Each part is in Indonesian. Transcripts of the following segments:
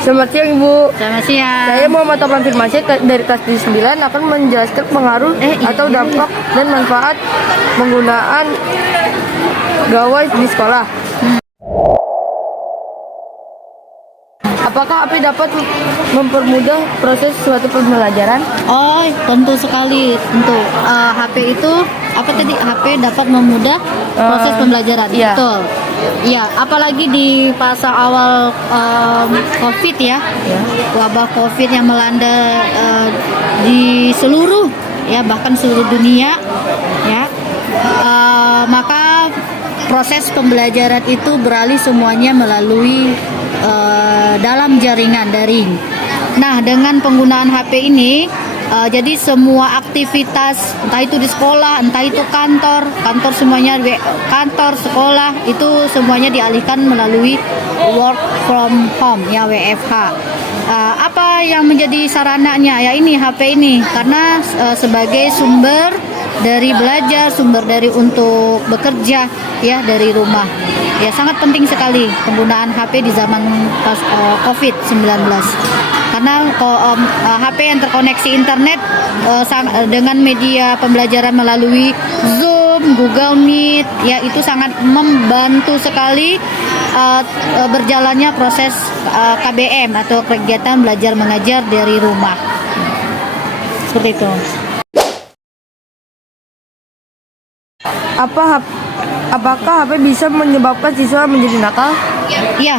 Selamat siang Ibu. Selamat siang. Saya Muhammad Toplan Firmansyah dari kelas 9 akan menjelaskan pengaruh atau dampak dan manfaat penggunaan gawai di sekolah. Apakah HP dapat mempermudah proses suatu pembelajaran? Oh, tentu sekali. Tentu. HP itu apa tadi? HP dapat memudah proses pembelajaran. Iya. Betul. Ya, apalagi di fase awal COVID ya, wabah COVID yang melanda di seluruh ya bahkan seluruh dunia ya, maka proses pembelajaran itu beralih semuanya melalui dalam jaringan daring. Nah, dengan penggunaan HP ini, jadi semua aktivitas, entah itu di sekolah, entah itu kantor semuanya, kantor, sekolah, itu semuanya dialihkan melalui work from home, ya WFH. Apa yang menjadi sarananya? Ya ini HP ini, karena sebagai sumber dari belajar, sumber dari untuk bekerja, ya dari rumah. Ya sangat penting sekali penggunaan HP di zaman COVID-19. Karena HP yang terkoneksi internet dengan media pembelajaran melalui Zoom, Google Meet, ya itu sangat membantu sekali berjalannya proses KBM atau kegiatan belajar mengajar dari rumah. Seperti itu. Apakah HP bisa menyebabkan siswa menjadi nakal? Ya,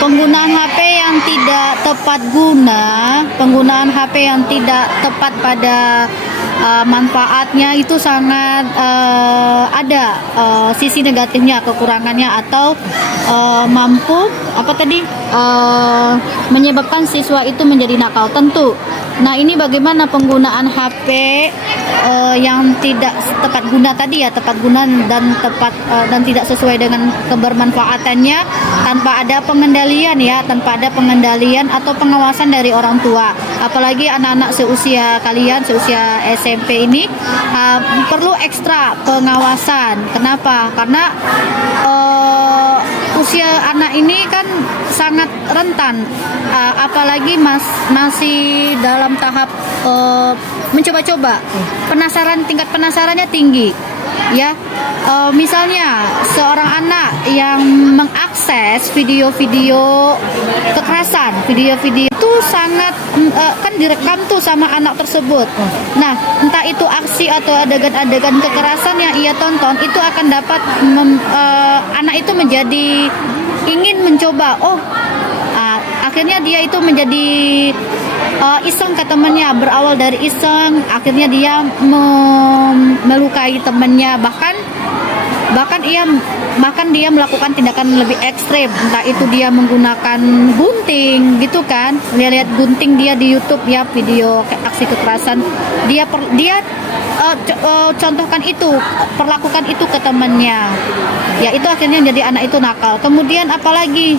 penggunaan HP yang tidak tepat guna, penggunaan HP yang tidak tepat pada manfaatnya itu sangat ada sisi negatifnya, kekurangannya atau mampu menyebabkan siswa itu menjadi nakal tentu. Nah, ini bagaimana penggunaan HP yang tidak tepat guna tadi ya, tepat guna dan tepat dan tidak sesuai dengan kebermanfaatannya tanpa ada pengendalian ya, tanpa ada pengendalian atau pengawasan dari orang tua. Apalagi anak-anak seusia kalian, seusia SMP ini perlu ekstra pengawasan. Kenapa? Karena usia anak ini kan sangat rentan, apalagi masih dalam tahap mencoba-coba, tingkat penasarannya tinggi ya. Misalnya seorang anak yang mengakses video-video kekerasan, video-video itu sangat kan direkam tuh sama anak tersebut. Nah, entah itu aksi atau adegan-adegan kekerasan yang ia tonton, itu akan dapat anak itu menjadi ingin mencoba. Akhirnya dia itu menjadi iseng ke temannya, berawal dari iseng, akhirnya dia melukai temannya, bahkan dia melakukan tindakan lebih ekstrem, entah itu dia menggunakan gunting gitu kan, lihat gunting dia di YouTube ya, video aksi kekerasan, dia contohkan itu, perlakukan itu ke temannya, ya itu akhirnya jadi anak itu nakal. Kemudian apalagi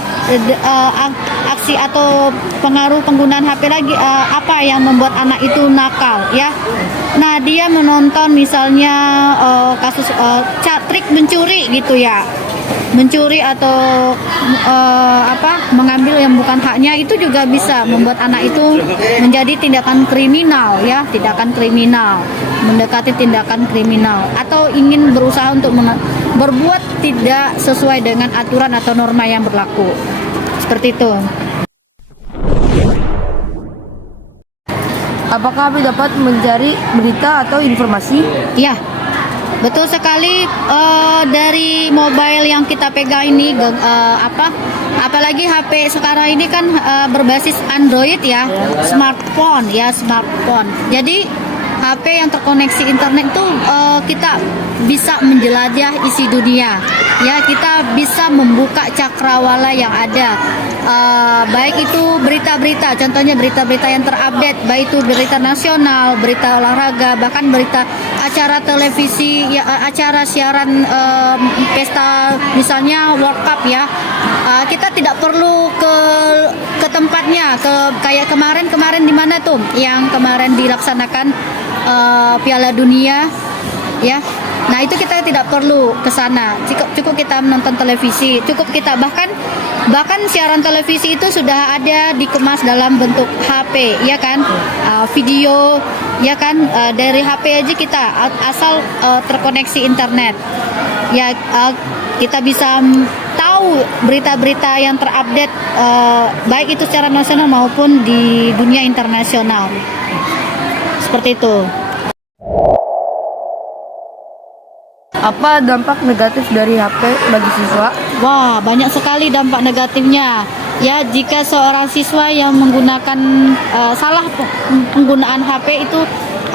aksi atau pengaruh penggunaan HP lagi, apa yang membuat anak itu nakal ya. Nah, dia menonton misalnya kasus trik mencuri gitu ya, mencuri atau mengambil yang bukan haknya, itu juga bisa membuat anak itu menjadi tindakan kriminal ya, tindakan kriminal, mendekati tindakan kriminal, atau ingin berusaha untuk berbuat tidak sesuai dengan aturan atau norma yang berlaku. Seperti itu. Apakah HP dapat mencari berita atau informasi? Ya, betul sekali. Dari mobile yang kita pegang ini, apalagi HP sekarang ini kan berbasis Android ya, smartphone ya, smartphone. Jadi HP yang terkoneksi internet itu kita bisa menjelajah isi dunia ya, kita bisa membuka cakrawala yang ada, baik itu berita-berita, contohnya berita-berita yang terupdate, baik itu berita nasional, berita olahraga, bahkan berita acara televisi ya, acara siaran pesta misalnya World Cup ya. Kita tidak perlu ke tempatnya, kayak kemarin di mana tuh yang kemarin dilaksanakan Piala Dunia ya, Nah, itu kita tidak perlu ke sana. Cukup kita menonton televisi. Cukup kita bahkan siaran televisi itu sudah ada dikemas dalam bentuk HP, ya kan? Video, ya kan? Dari HP aja kita asal terkoneksi internet. Ya, kita bisa tahu berita-berita yang terupdate baik itu secara nasional maupun di dunia internasional. Seperti itu. Apa dampak negatif dari HP bagi siswa? Wah, banyak sekali dampak negatifnya. Ya, jika seorang siswa yang menggunakan salah penggunaan HP itu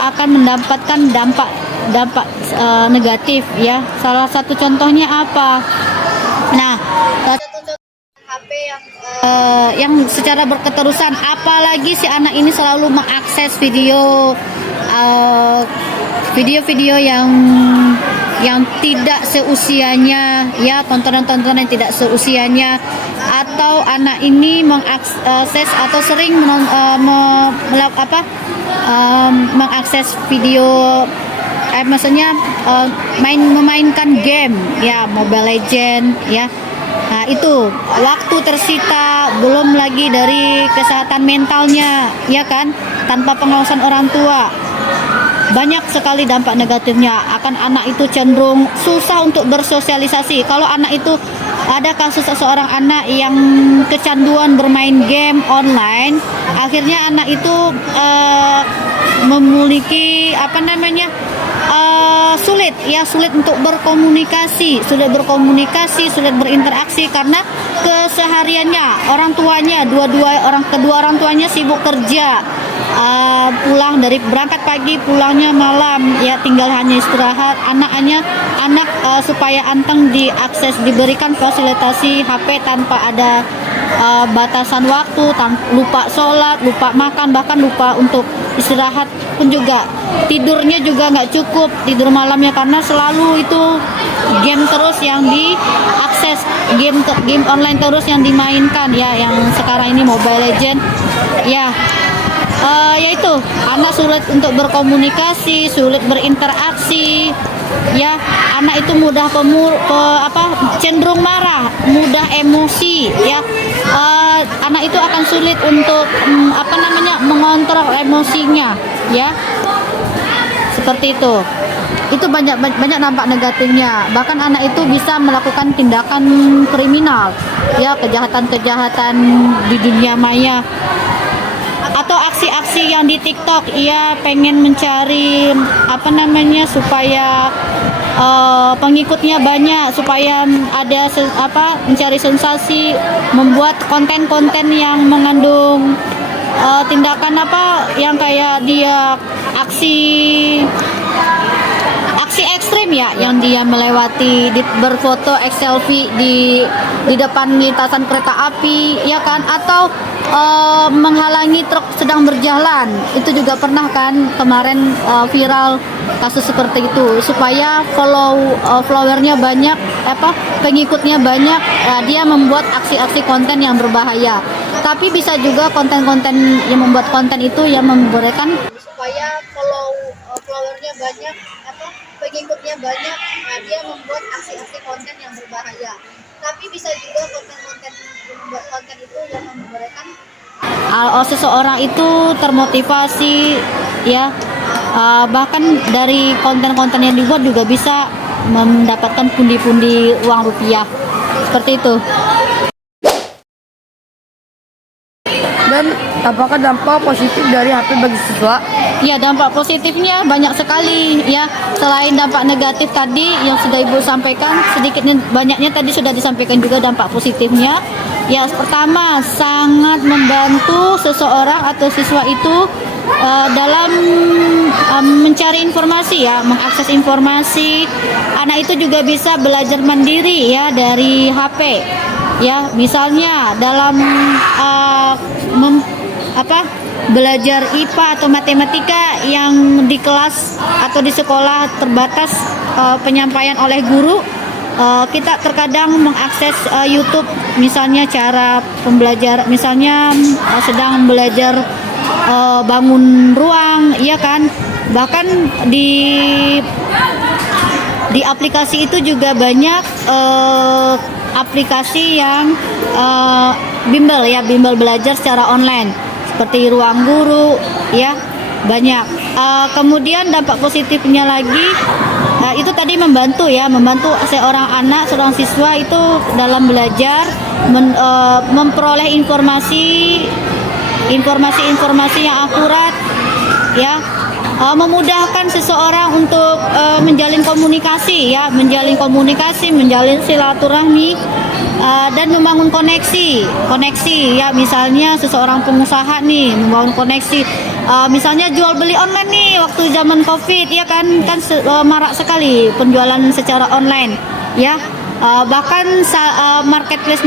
akan mendapatkan dampak negatif, ya. Salah satu contohnya apa? Nah, salah satu contoh HP yang secara berketerusan, apalagi si anak ini selalu mengakses video-video yang tidak seusianya, ya, tontonan-tontonan yang tidak seusianya, atau anak ini mengakses atau sering mengakses video, maksudnya memainkan game, ya, Mobile Legend, ya. Nah, itu waktu tersita, belum lagi dari kesehatan mentalnya, ya kan, tanpa pengawasan orang tua. Banyak sekali dampak negatifnya. Akan anak itu cenderung susah untuk bersosialisasi. Kalau anak itu ada kasus seseorang anak yang kecanduan bermain game online, akhirnya anak itu memiliki sulit untuk berkomunikasi, sulit berinteraksi karena kesehariannya kedua orang tuanya sibuk kerja. Pulang berangkat pagi, pulangnya malam, ya, tinggal hanya istirahat. Anak supaya anteng diberikan fasilitasi HP tanpa ada batasan waktu, lupa sholat, lupa makan, bahkan lupa untuk istirahat pun juga. Tidurnya juga nggak cukup, tidur malamnya, karena selalu itu game terus yang diakses, game online terus yang dimainkan, ya, yang sekarang ini Mobile Legend, ya. Yaitu anak sulit untuk berkomunikasi, sulit berinteraksi, ya. Anak itu mudah cenderung marah, mudah emosi, ya. Anak itu akan sulit untuk mengontrol emosinya, ya. Seperti itu. Itu banyak dampak negatifnya. Bahkan anak itu bisa melakukan tindakan kriminal, ya, kejahatan-kejahatan di dunia maya. Atau aksi-aksi yang di TikTok, ia pengen mencari supaya pengikutnya banyak, supaya ada mencari sensasi, membuat konten-konten yang mengandung tindakan yang kayak dia aksi ekstrim, ya, yang dia melewati berfoto selfie di depan lintasan kereta api, ya kan, atau menghalangi truk sedang berjalan. Itu juga pernah kan kemarin viral kasus seperti itu, supaya followernya banyak, pengikutnya banyak, dia membuat aksi-aksi konten yang berbahaya. Tapi bisa juga konten-konten yang membuat konten itu yang memberikan supaya followernya banyak, pengikutnya banyak, dia membuat aksi-aksi konten yang berbahaya. Tapi bisa juga konten-konten yang membuat konten itu yang memberikan seseorang itu termotivasi, ya. Bahkan dari konten-konten yang dibuat juga bisa mendapatkan pundi-pundi uang rupiah. Seperti itu. Dan apakah dampak positif dari HP bagi siswa? Ya, dampak positifnya banyak sekali, ya. Selain dampak negatif tadi yang sudah Ibu sampaikan, sedikitnya banyaknya tadi sudah disampaikan juga dampak positifnya. Ya, pertama, sangat membantu seseorang atau siswa itu dalam mencari informasi, ya, mengakses informasi. Anak itu juga bisa belajar mandiri, ya, dari HP. Ya, misalnya dalam belajar IPA atau matematika yang di kelas atau di sekolah terbatas penyampaian oleh guru, kita terkadang mengakses YouTube, misalnya cara pembelajar, misalnya sedang belajar bangun ruang, ya kan, bahkan di Di aplikasi itu juga banyak aplikasi yang bimbel ya, bimbel belajar secara online seperti Ruang Guru ya, banyak. Kemudian dampak positifnya lagi itu tadi membantu seorang anak, seorang siswa itu dalam belajar memperoleh informasi yang akurat ya, memudahkan seseorang untuk menjalin komunikasi, menjalin silaturahmi dan membangun koneksi ya. Misalnya seseorang pengusaha nih membangun koneksi, misalnya jual beli online nih waktu zaman Covid ya kan marak sekali penjualan secara online ya. Bahkan marketplace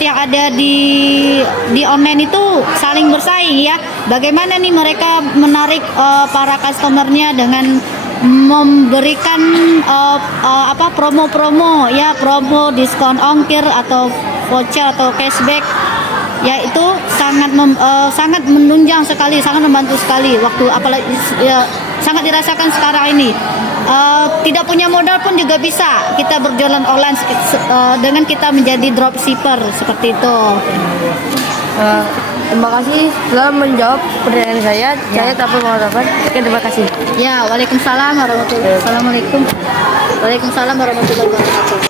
yang ada di online itu saling bersaing ya. Bagaimana nih mereka menarik para customernya dengan memberikan promo-promo ya, promo diskon ongkir atau voucher atau cashback ya. Itu sangat menunjang sekali, sangat membantu sekali waktu apalagi ya, sangat dirasakan sekarang ini. Tidak punya modal pun juga bisa kita berjualan online dengan kita menjadi dropshipper seperti itu. Terima kasih telah menjawab pertanyaan saya. Saya dapat mengatakan terima kasih. Ya, Waalaikumsalam warahmatullahi wabarakatuh. Waalaikumsalam warahmatullahi wabarakatuh.